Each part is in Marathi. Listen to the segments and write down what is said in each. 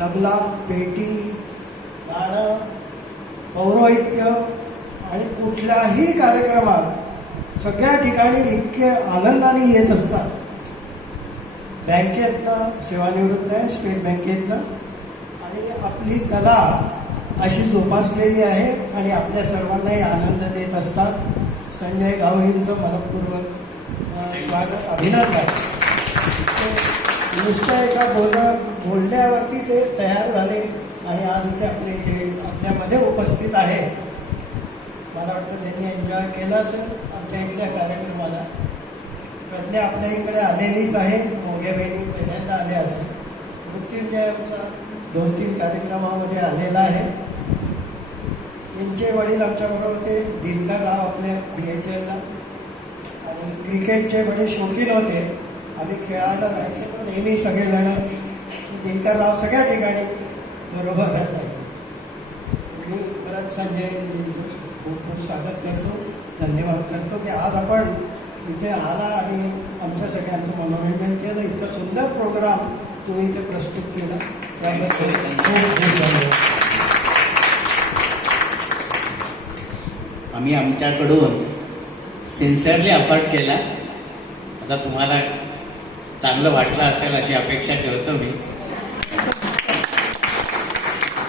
तबला, पेटी, गाणं, पौरोहित्य आणि कुठल्याही कार्यक्रमात सगळ्या ठिकाणी इतके आनंदाने येत असतात. बँकेतनं सेवानिवृत्त आहे, स्टेट बँकेतनं, आणि आपली कला अशी जोपासलेली आहे आणि आपल्या सर्वांनाही आनंद देत असतात. संजय गावळींचं मनपूर्वक स्वागत, अभिनंदन. नुसतं एका बोलण्यावरती ते तयार झाले आणि आज इथे आपल्यामध्ये उपस्थित आहे. मला वाटतं त्यांनी एन्जॉय केलं असेल आमच्या इथल्या कार्यक्रमाला. प्रज्ञा आपल्या इकडे आलेलीच आहे, मोघे बहिणी पहिल्यांदा आल्या असेल. मृत्युंजय आमचा 2-3 कार्यक्रमामध्ये आलेला आहे. यांचे वडील आमच्याबरोबर होते, दिनकर राव आपल्या BHLला, आणि क्रिकेटचे बडे शौकीन होते. आम्ही खेळायला राहिले पण नेहमी सगळेजण दिनकरराव सगळ्या ठिकाणी बरोबर आहे. मी परत संजयजींचं खूप खूप स्वागत करतो, धन्यवाद करतो की आज आपण इथे आला आणि आमच्या सगळ्यांचं मनोरंजन केलं. इतकं सुंदर प्रोग्राम तुम्ही इथे प्रस्तुत केला त्याबद्दल खूप खूप धन्यवाद. आम्ही आमच्याकडून सिन्सिअरली एफर्ट केला. आता तुम्हाला चांगलं वाटलं असेल अशी अपेक्षा ठेवतो मी.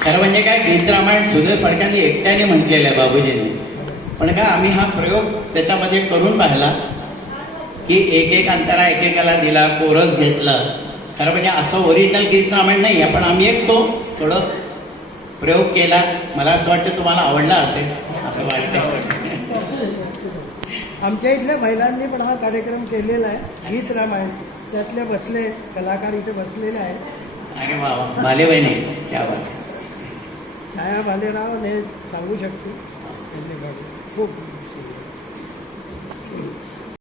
खरं म्हणजे काय, गीत रामायण सुनील फडक्यांनी एकट्याने म्हटलेलं आहे, बाबूजींनी. पण काय आम्ही हा प्रयोग त्याच्यामध्ये करून पाहिला की एक अंतरा एकेकाला दिला, कोरस घेतलं. खरं म्हणजे असं ओरिजिनल गीत रामायण नाही आहे, पण आम्ही एक तो थोडं प्रयोग केला. मला असं वाटतं तुम्हाला आवडला असेल असं वाटतं. आमच्या इथल्या महिलांनी पण हा कार्यक्रम केलेला आहे, गीत रामायण. त्यातले बसले कलाकार इथे बसलेले आहेत. अरे वा, भाले बहिणी क्या बात. छाया भालेराव हे सांगू शकतो खूप